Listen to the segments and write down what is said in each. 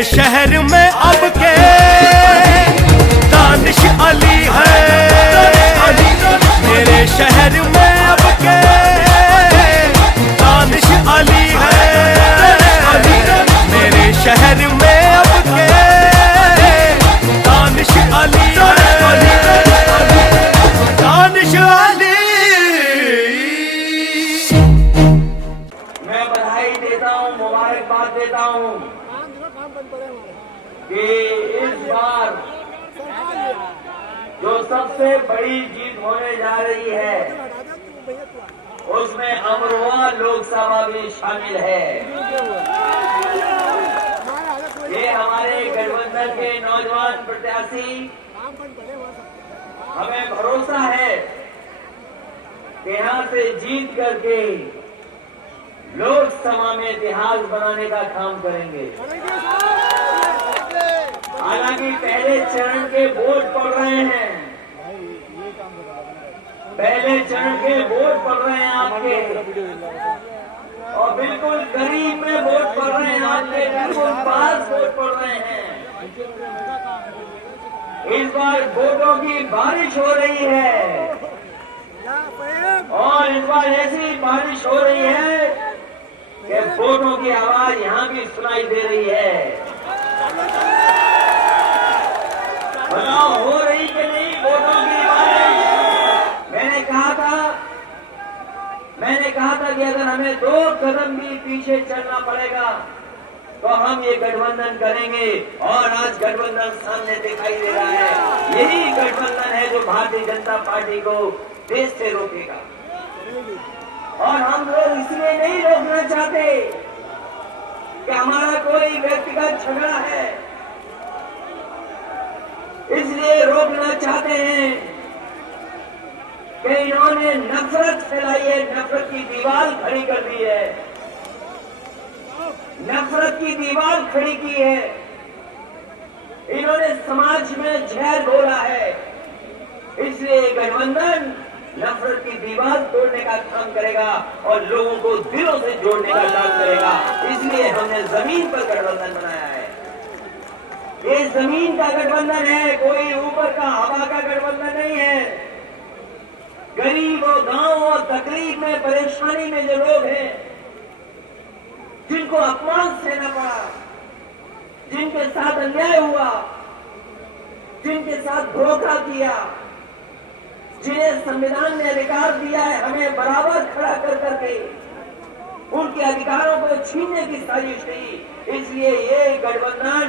मेरे शहर में अब के दानिश अली है, मेरे शहर में अब के दानिश अली है, मेरे शहर में अब के दानिश अली है, दानिश अली। मैं बधाई देता हूँ, मुबारकबाद देता हूँ कि इस बार जो सबसे बड़ी जीत होने जा रही है उसमें अमरोहा लोकसभा भी शामिल है। ये हमारे गठबंधन के नौजवान प्रत्याशी, हमें भरोसा है कि यहाँ से जीत करके लोकसभा में इतिहास बनाने का काम करेंगे। हालांकि पहले चरण के वोट पड़ रहे हैं, पहले चरण के वोट पड़ रहे हैं आपके, और बिल्कुल करीब में वोट पड़ रहे हैं आपके, बिल्कुल पास वोट पड़ रहे हैं। इस बार वोटों की बारिश हो रही है और इस बार ऐसी बारिश हो रही है कि वोटों की आवाज यहाँ भी सुनाई दे रही है। बताओ हो रही कि नहीं वोटों की बारिश? मैंने कहा था कि अगर हमें 2 कदम भी पीछे चलना पड़ेगा तो हम ये गठबंधन करेंगे, और आज गठबंधन सामने दिखाई दे रहा है। यही गठबंधन है जो भारतीय जनता पार्टी को देश से रोकेगा, और हम लोग इसलिए नहीं रोकना चाहते कि हमारा कोई व्यक्तिगत झगड़ा है, इसलिए रोकना चाहते हैं कि इन्होंने नफरत फैलाई है, नफरत की दीवार खड़ी कर दी है, नफरत की दीवार खड़ी की है, इन्होंने समाज में जहर घोला है। इसलिए गठबंधन नफरत की दीवार तोड़ने का काम करेगा और लोगों को दिलों से जोड़ने का काम करेगा। इसलिए हमने जमीन पर गठबंधन बनाया है। ये जमीन का गठबंधन है, कोई ऊपर का हवा का गठबंधन नहीं है। गरीब और गांव और तकलीफ में, परेशानी में जो लोग हैं, जिनको अपमान सहना पड़ा, जिनके साथ अन्याय हुआ, जिनके साथ धोखा किया, जिन्हें संविधान ने अधिकार दिया है हमें बराबर खड़ा कर करके उनके अधिकारों को छीनने की साजिश की। इसलिए ये गठबंधन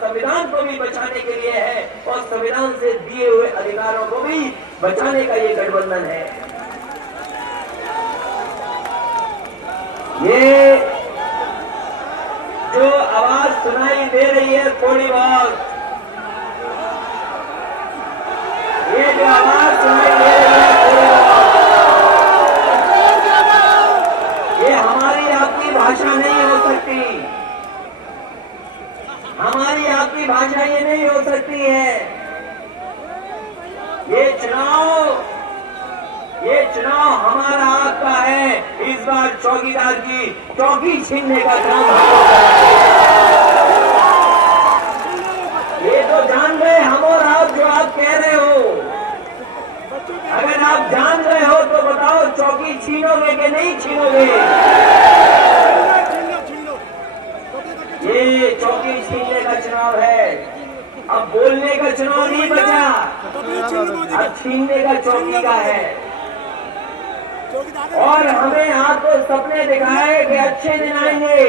संविधान को भी बचाने के लिए है और संविधान से दिए हुए अधिकारों को भी बचाने का ये गठबंधन है। ये जो आवाज सुनाई दे रही है थोड़ी बहुत, ये जो आवाज सुनाई दे रही है थोड़ी बहुत, ये हमारी आपकी भाषा नहीं हो सकती, हमारी आपकी भाषा ये नहीं हो सकती है। ये चुनाव हमारा आपका है। इस बार चौकीदार की चौकी छीनने का काम ये तो जान गए हम और आप, जो आप कह रहे हो। अगर आप जान रहे हो तो बताओ चौकी छीनोगे कि नहीं छीनोगे? ये चौकी छीनने का चुनाव है, अब बोलने का चुनाव नहीं बचा, अब छीनने का चौकी का है। और हमें आपको सपने दिखाए कि अच्छे दिन आएंगे,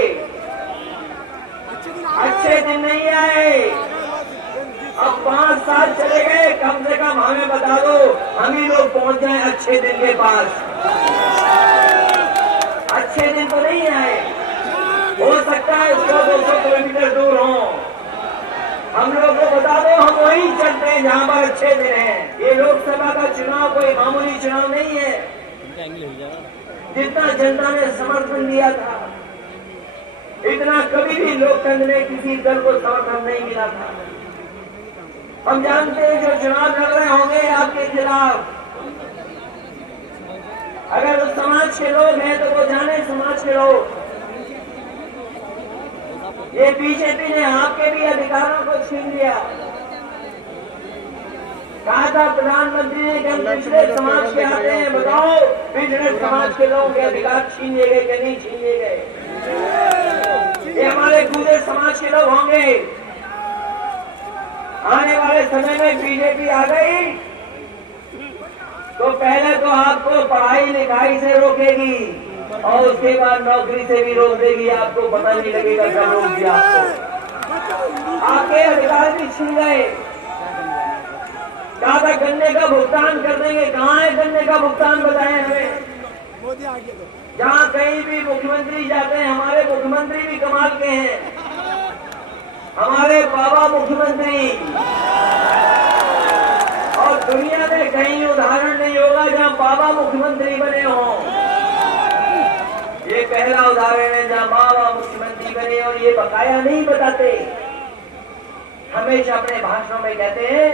अच्छे दिन नहीं आए। अब 5 साल चले गए, कम से कम हमें बता दो, हम ही लोग पहुंच जाए अच्छे दिन के पास। अच्छे दिन तो नहीं आए, हो सकता है 100-200 किलोमीटर दूर हो। हम लोग को बता दो, हम वहीं चलते हैं जहां पर अच्छे दिन हैं। ये लोकसभा का चुनाव कोई मामूली चुनाव नहीं है। जितना जनता ने समर्थन दिया था, इतना कभी भी लोकतंत्र में किसी दल को समर्थन नहीं मिला था। हम जानते हैं जो चुनाव लड़ रहे होंगे आपके खिलाफ, अगर उस समाज के लोग हैं तो वो जाने समाज के लोग ये बीजेपी ने आपके भी अधिकारों को छीन लिया। कहा था प्रधानमंत्री ने कि हम पिछड़े समाज के आते हैं, बताओ पिछड़े समाज के लोगों के अधिकार छीन लिए गए कि नहीं छीन लिए गए? ये हमारे पूरे समाज के लोग होंगे। आने वाले समय में बीजेपी आ गई तो पहले तो आपको पढ़ाई लिखाई से रोकेगी और उसके बाद नौकरी से भी रोक देगी। आपको पता नहीं लगेगा कब रोक दिया आपको। आपके अधिकार भी छीन गए। कहा था गन्ने का भुगतान कर देंगे, कहाँ है गन्ने का भुगतान बताएं हमें। जहाँ कहीं भी मुख्यमंत्री जाते हैं, हमारे मुख्यमंत्री भी कमाल के हैं, हमारे बाबा मुख्यमंत्री। और दुनिया में कहीं उदाहरण नहीं होगा जहाँ बाबा मुख्यमंत्री बने हों। ये पहला उदाहरण है जहाँ बाबा मुख्यमंत्री बने और ये बकाया नहीं बताते। हमेशा अपने भाषणों में कहते हैं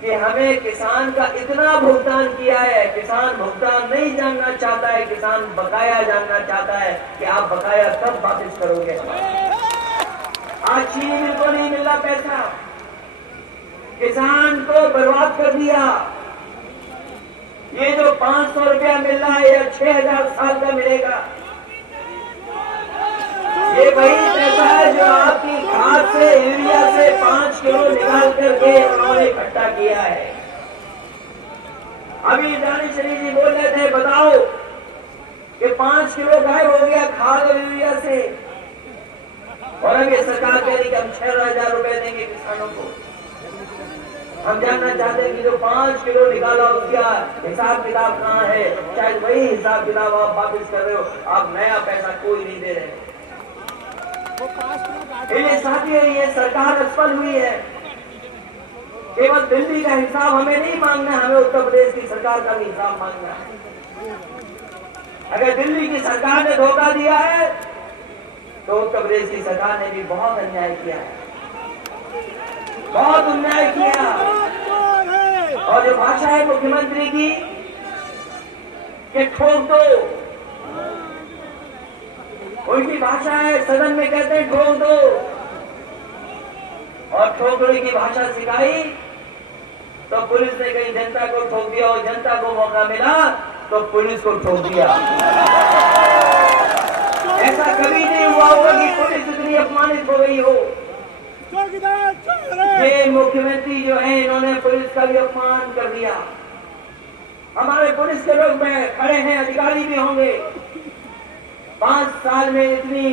कि हमें किसान का इतना भुगतान किया है। किसान भुगतान नहीं जानना चाहता है, किसान बकाया जानना चाहता है कि आप बकाया कब वापस करोगे। आज चीनी मिल को नहीं मिल रहा पैसा, किसान को बर्बाद कर दिया। ये जो 500 रुपया मिल रहा है या 6000 साल का मिलेगा, ये वही पैसा है जो आपकी खाद से यूरिया से 5 किलो निकाल करके उन्होंने इकट्ठा किया है। अभी दानिशरी जी बोल रहे थे, बताओ कि 5 किलो गायब हो गया खाद और यूरिया से, और अब ये सरकार कह रही कि हम 6000 रुपए देंगे किसानों को। हम जानना चाहते हैं कि जो 5 किलो निकाला उसका हिसाब किताब कहाँ है? शायद वही हिसाब किताब आप वापिस कर रहे हो, आप नया पैसा कोई नहीं दे रहे। ये साथियों, ये सरकार असफल हुई है। केवल दिल्ली का हिसाब हमें नहीं मांगना, हमें उत्तर प्रदेश की सरकार का भी हिसाब मांगना है। अगर दिल्ली की सरकार ने धोखा दिया है तो उत्तर प्रदेश की सरकार ने भी बहुत अन्याय किया है, बहुत अन्याय किया। और जो भाषा है मुख्यमंत्री की कि ठोक दो, उनकी भाषा है सदन में कहते हैं ठोक दो, और ठोकने की भाषा सिखाई तो पुलिस ने कहीं जनता को ठोक दिया, और जनता को मौका मिला तो पुलिस को ठोक दिया। ऐसा कभी नहीं हुआ होगा कि पुलिस इतनी अपमानित हो गई हो। ये मुख्यमंत्री जो है, इन्होंने पुलिस का भी अपमान कर दिया। हमारे पुलिस के लोग में खड़े हैं, अधिकारी भी होंगे। 5 साल में इतनी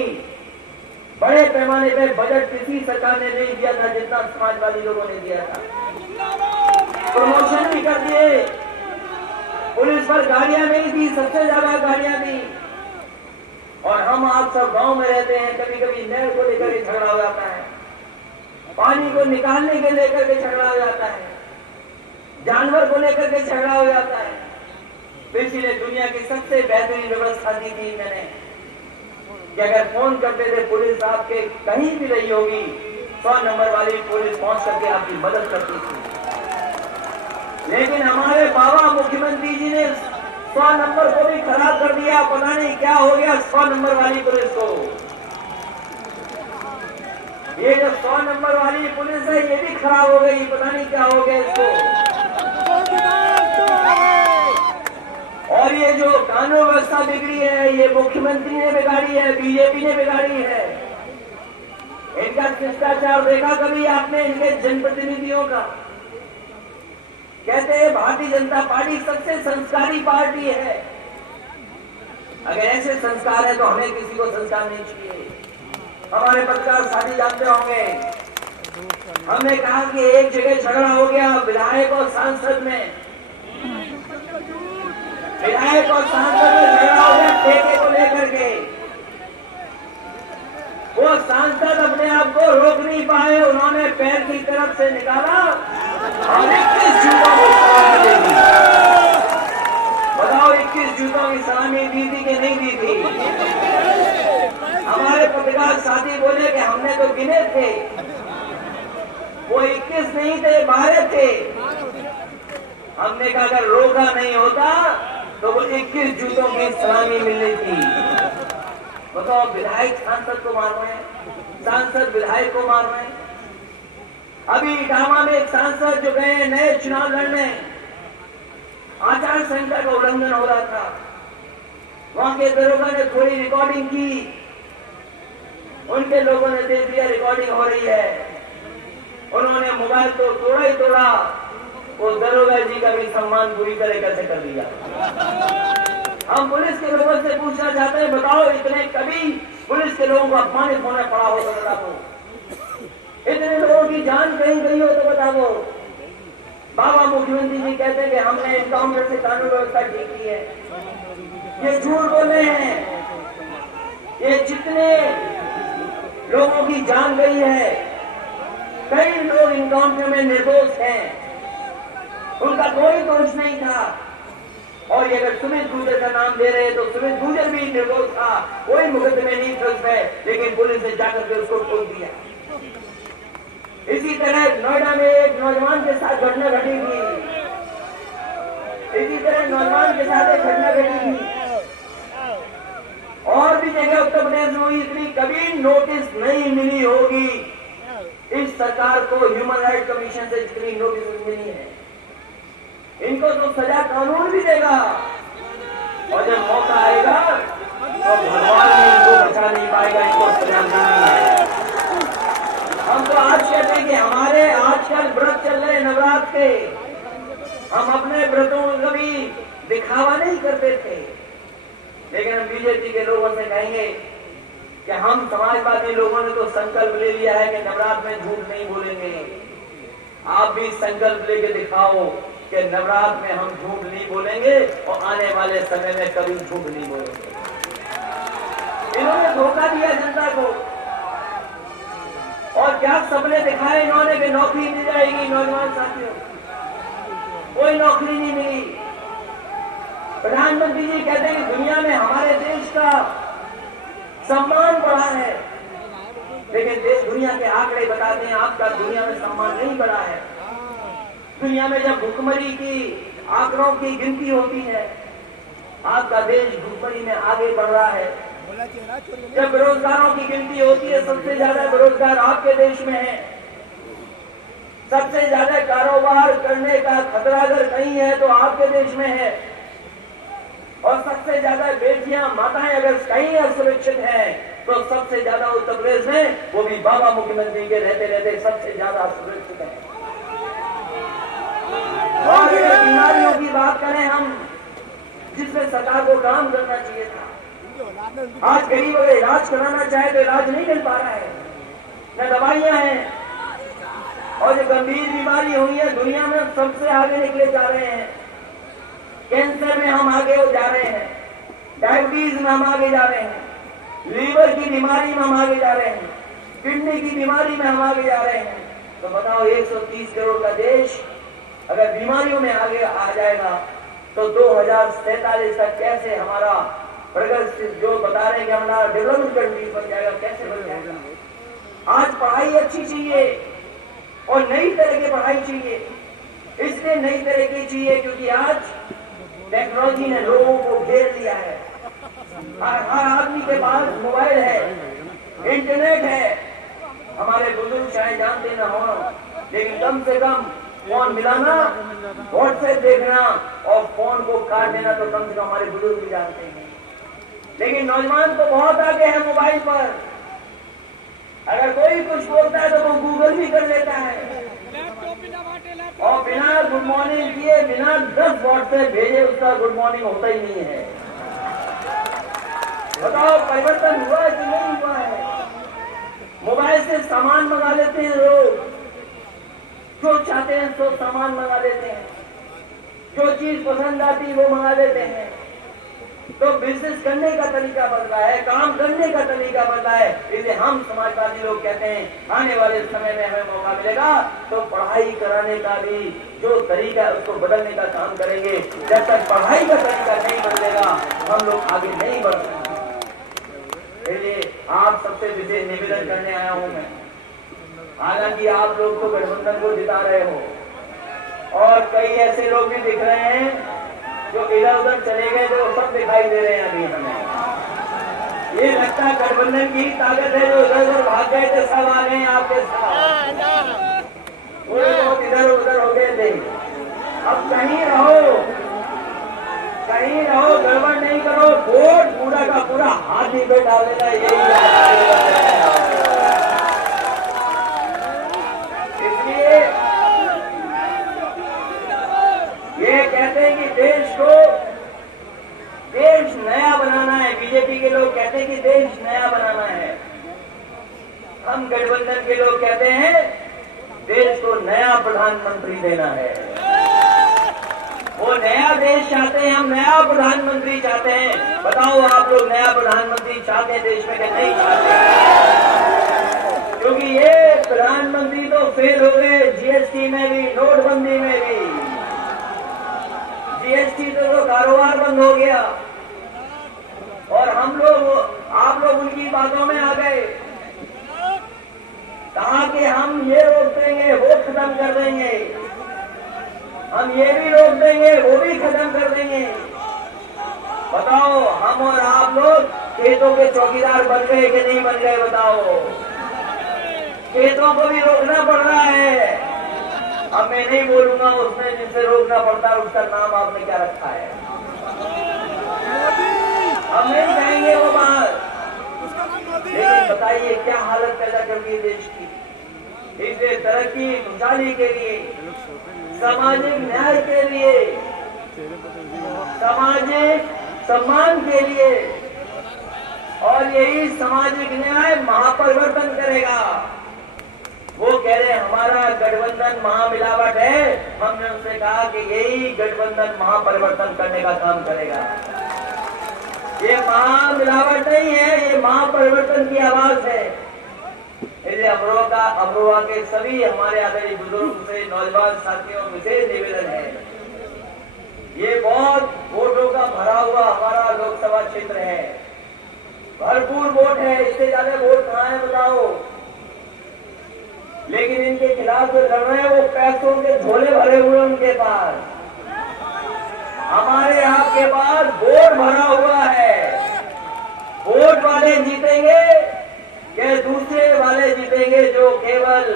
बड़े पैमाने पर बजट किसी सरकार ने नहीं दिया था जितना समाजवादी लोगों ने दिया था। प्रमोशन भी कर दिए, पुलिस पर गाड़ियां नहीं दी, सबसे ज्यादा गाड़ियां दी। और हम आप सब गांव में रहते हैं, कभी कभी नहर को लेकर के झगड़ा हो जाता है, पानी को निकालने के लेकर के झगड़ा हो जाता है, जानवर को लेकर के झगड़ा हो जाता है। तो इसीलिए दुनिया की सबसे बेहतरीन व्यवस्था दी थी मैंने कि अगर फोन करते थे पुलिस आपके कहीं भी रही होगी, 100 नंबर वाली पुलिस पहुंच करके आपकी मदद करती थी। लेकिन हमारे बाबा मुख्यमंत्री जी ने 100 नंबर को भी खराब कर दिया। पता नहीं क्या हो गया 100 नंबर वाली पुलिस को। ये जो 100 नंबर वाली पुलिस है ये भी खराब हो गई, पता नहीं क्या हो गया इसको। और ये जो कानून व्यवस्था बिगड़ी है, ये मुख्यमंत्री ने बिगाड़ी है, बीजेपी ने बिगाड़ी है। इनका शिष्टाचार देखा कभी आपने इनके जनप्रतिनिधियों का? कहते हैं भारतीय जनता पार्टी सबसे संस्कारी पार्टी है। अगर ऐसे संस्कार है तो हमें किसी को संस्कार नहीं चाहिए। हमारे पत्रकार साथी जानते होंगे, हमने कहा कि एक जगह झगड़ा हो गया विधायक और सांसद में, विधायक और सांसद में झगड़ा हो गया ठेके को लेकर के। वो सांसद अपने आप को रोक नहीं पाए, उन्होंने पैर की तरफ से निकाला और 21 जूतों की सलामी दे दी। बताओ 21 जूतों की सलामी दी थी कि नहीं दी थी? हमारे पत्रकार साथी बोले कि हमने तो गिने थे, वो 21 नहीं थे, 12 थे। हमने कहा अगर रोका नहीं होता तो वो 21 जूतों की सलामी मिलनी थी। बताओ, विधायक सांसद को मार रहे हैं, सांसद विधायक को मार रहे हैं। अभी इटावा में एक सांसद जो गए नए चुनाव लड़ने, आचार संहिता का उल्लंघन हो रहा था, वहां के दरोगा ने थोड़ी रिकॉर्डिंग की, उनके लोगों ने देख लिया रिकॉर्डिंग हो रही है, उन्होंने मोबाइल तो तोड़ा ही तोड़ा, वो दरोगा जी का भी सम्मान पूरी तरह कैसे कर दिया। हम पुलिस के लोगों से पूछना चाहते हैं, बताओ इतने कभी पुलिस के लोगों को अपमानित होना पड़ा हो तो बता दो, इतने लोगों की जान कहीं गई हो तो बता दो। बाबा मुख्यमंत्री जी कहते हैं कि हमने एनकाउंटर से कानून व्यवस्था ठीक की है, ये झूठ बोले हैं। ये जितने लोगों की जान गई है, कई लोग एनकाउंटर में निर्दोष हैं, उनका कोई दोष नहीं था। और ये अगर सुमित गुर्जर का नाम दे रहे हैं तो सुमित गुर्जर भी निर्दोष था, कोई मुकदमे नहीं थे उसमें, लेकिन पुलिस ने जाकर के उसको ठोक दिया। इसी तरह नोएडा में एक नौजवान के साथ घटना घटी थी, इसी तरह नौजवान के साथ एक घटना घटी थी, और भी जगह उत्तर प्रदेश में हुई। इतनी कभी नोटिस नहीं मिली होगी इस सरकार को ह्यूमन राइट कमीशन से, जितनी नोटिस मिली है। इनको तो सजा कानून भी देगा, और जब मौका आएगा तो भगवान भी इनको बचा नहीं पाएगा, इनको सजा देनी है। हम तो आज कहते हैं कि हमारे आजकल व्रत चल रहे नवरात्र के, हम अपने व्रतों में कभी दिखावा नहीं करते थे, लेकिन हम बीजेपी के लोगों से कहेंगे कि हम समाजवादी लोगों ने तो संकल्प ले लिया है कि नवरात्र में झूठ नहीं बोलेंगे। आप भी संकल्प लेके दिखाओ कि नवरात्र में हम झूठ नहीं बोलेंगे और आने वाले समय में कभी झूठ नहीं बोलेंगे। इन्होंने धोखा दिया जनता को, और क्या सपने दिखाए इन्होंने कि नौकरी मिल जाएगी। नौजवान साथियों, कोई नौकरी नहीं मिली। प्रधानमंत्री जी कहते हैं कि दुनिया में हमारे देश का सम्मान बढ़ा है, लेकिन दुनिया के आंकड़े बताते हैं आपका दुनिया में सम्मान नहीं बढ़ा है। दुनिया में जब भुखमरी की आंकड़ों की गिनती होती है, आपका देश भुखमरी में आगे बढ़ रहा है। जब बेरोजगारों की गिनती होती है, सबसे ज्यादा बेरोजगार आपके देश में है। सबसे ज्यादा कारोबार करने का खतरा अगर कहीं है तो आपके देश में है, और सबसे ज्यादा बेटियां माताएं अगर कहीं असुरक्षित हैं तो सबसे ज्यादा उत्तर प्रदेश में, वो भी बाबा मुख्यमंत्री के रहते रहते सबसे ज्यादा असुरक्षित है। और अगर बीमारियों की बात करें हम, जिसमें सरकार को काम करना चाहिए था, आज गरीब अगर इलाज कराना चाहे तो इलाज नहीं मिल पा रहा है, न दवाइयां हैं, और जो गंभीर बीमारी हुई है दुनिया में सबसे आगे निकले जा रहे हैं। कैंसर में हम आगे हो जा रहे हैं, डायबिटीज में हम आगे जा रहे हैं, लीवर की बीमारी में हम आगे जा रहे हैं, किडनी की बीमारी में हम आगे जा रहे हैं। तो बताओ 130 करोड़ का देश अगर बीमारियों में आगे आ जाएगा तो 2047 तक कैसे हमारा प्रगति, जो बता रहे हैं कि हमारा डेवलपमेंट कंट्री बन जाएगा, कैसे बन जाएगा। आज पढ़ाई अच्छी चाहिए और नई तरह की पढ़ाई चाहिए, इसलिए नई तरह की चाहिए क्योंकि आज टेक्नोलॉजी ने लोगों को घेर लिया है। हर आदमी के पास मोबाइल है, इंटरनेट है। हमारे बुजुर्ग शायद जानते न हो, लेकिन कम से कम फोन मिलाना, व्हाट्सएप देखना और फोन को काट देना तो कम से कम हमारे बुजुर्ग भी जानते हैं। लेकिन नौजवान तो बहुत आगे है मोबाइल पर, अगर कोई कुछ बोलता है तो वो गूगल भी कर लेता है, और बिना गुड मॉर्निंग किए, बिना 10 व्हाट्सएप भेजे उसका गुड मॉर्निंग होता ही नहीं है। बताओ परिवर्तन हुआ है कि नहीं हुआ है। मोबाइल से सामान मंगा लेते हैं लोग, जो चाहते हैं तो सामान मंगा लेते हैं, जो चीज पसंद आती है वो मंगा लेते हैं। तो बिजनेस करने का तरीका बदला है, काम करने का तरीका बदला है। इसलिए हम समाजवादी लोग कहते हैं आने वाले समय में हमें मौका मिलेगा तो पढ़ाई कराने का भी जो तरीका है उसको बदलने का काम करेंगे। जब तक पढ़ाई का तरीका नहीं बदलेगा हम लोग आगे नहीं बढ़ सकते। इसलिए आप सबसे विशेष निवेदन करने आया हूं मैं। हालांकि आप लोग तो गठबंधन को जिता रहे हो, और कई ऐसे लोग भी दिख रहे हैं जो इधर उधर चले गए, तो सब दिखाई दे रहे हैं अभी हमें। ये लगता है गठबंधन की ताकत है, जो इधर उधर भाग गए थे सब आ गए हैं आपके साथ। पूरे लोग इधर उधर हो गए थे। अब कहीं रहो, गड़बड़ नहीं करो, वोट पूरा का पूरा हाथ ही पे डाल देना, यही इसलिए ये कहते हैं कि देश नया बनाना है। बीजेपी के लोग कहते हैं कि देश नया बनाना है। हम गठबंधन के लोग कहते हैं देश को नया प्रधानमंत्री देना है। वो नया देश चाहते हैं, हम नया प्रधानमंत्री चाहते हैं। बताओ आप लोग नया प्रधानमंत्री चाहते हैं देश में कि नहीं चाहते? क्योंकि ये प्रधानमंत्री तो फेल हो गए, जीएसटी में भी, नोटबंदी में भी। जीएसटी तो कारोबार बंद हो गया और आप लोग उनकी बातों में आ गए। कहा कि हम ये रोक देंगे, वो खत्म कर देंगे, हम ये भी रोक देंगे, वो भी खत्म कर देंगे। बताओ हम और आप लोग खेतों के चौकीदार बन गए कि नहीं बन गए? बताओ, खेतों को भी रोकना पड़ रहा है। अब मैं नहीं बोलूंगा उसमें जिससे रोकना पड़ता है उसका नाम आपने क्या रखा है, हम नहीं कहेंगे वो बात। लेकिन बताइए क्या हालत पैदा कर दी देश की। इसलिए तरक्की खुशहाली के लिए, सामाजिक न्याय के लिए, सामाजिक सम्मान के लिए, और यही सामाजिक न्याय महापरिवर्तन करेगा। वो कह रहे हमारा गठबंधन महामिलावट है, हमने उनसे कहा कि यही गठबंधन महापरिवर्तन करने का काम करेगा। ये महामिलावट नहीं है, ये महापरिवर्तन की आवाज है। इसलिए अमरोहा के सभी हमारे आदरणीय बुजुर्ग से, नौजवान साथियों से निवेदन है, ये बहुत वोटों का भरा हुआ हमारा लोकसभा क्षेत्र है, भरपूर वोट है, इससे ज्यादा वोट कहाँ है बताओ। लेकिन इनके खिलाफ जो लड़ रहे हैं वो पैसों के झोले भरे हुए उनके पास, हमारे आपके पास वोट भरा हुआ है। वोट वाले जीतेंगे या दूसरे वाले जीतेंगे जो केवल,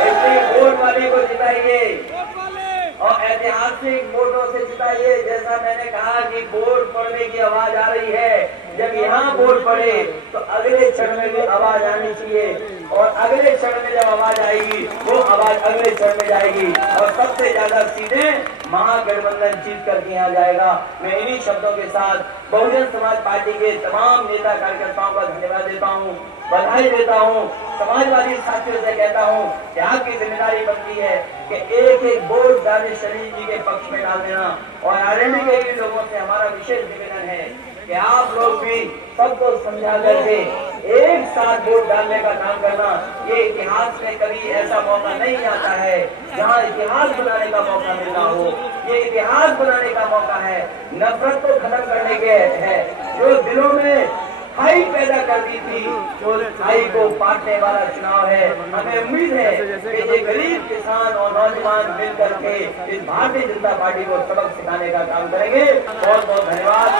इसलिए वोट वाले को जिताइए और ऐतिहासिक वोटों से जिताइए। जैसा मैंने कहा कि वोट पड़ने की आवाज आ रही है, जब यहाँ वोट पड़े तो अगले क्षण में भी आवाज आनी चाहिए, और अगले क्षण में जब आवाज आएगी वो आवाज अगले क्षण में जाएगी और सबसे ज्यादा सीधे महागठबंधन जीत करके यहाँ जाएगा। मैं इन्हीं शब्दों के साथ बहुजन समाज पार्टी के तमाम नेता कार्यकर्ताओं का धन्यवाद देता हूँ, बधाई देता हूँ। समाजवादी साथियों से कहता हूँ कि आपकी जिम्मेदारी बनती है कि एक एक वोट दानिश शरीफ जी के पक्ष में डाल देना। और आरएनडी के भी लोगों से हमारा विशेष निवेदन है कि आप लोग भी सबको समझा करके एक साथ वोट डालने का काम करना। ये इतिहास में कभी ऐसा मौका नहीं आता है जहाँ इतिहास बनाने का मौका मिलना हो। ये इतिहास बनाने का मौका है, नफरत को खत्म करने के है, जो दिलों में खाई पैदा कर दी थी, जो खाई को पाटने वाला चुनाव है। हमें उम्मीद है कि ये गरीब किसान और नौजवान मिलकर के इस भारतीय जनता पार्टी को सबक सिखाने का काम करेंगे। बहुत बहुत धन्यवाद।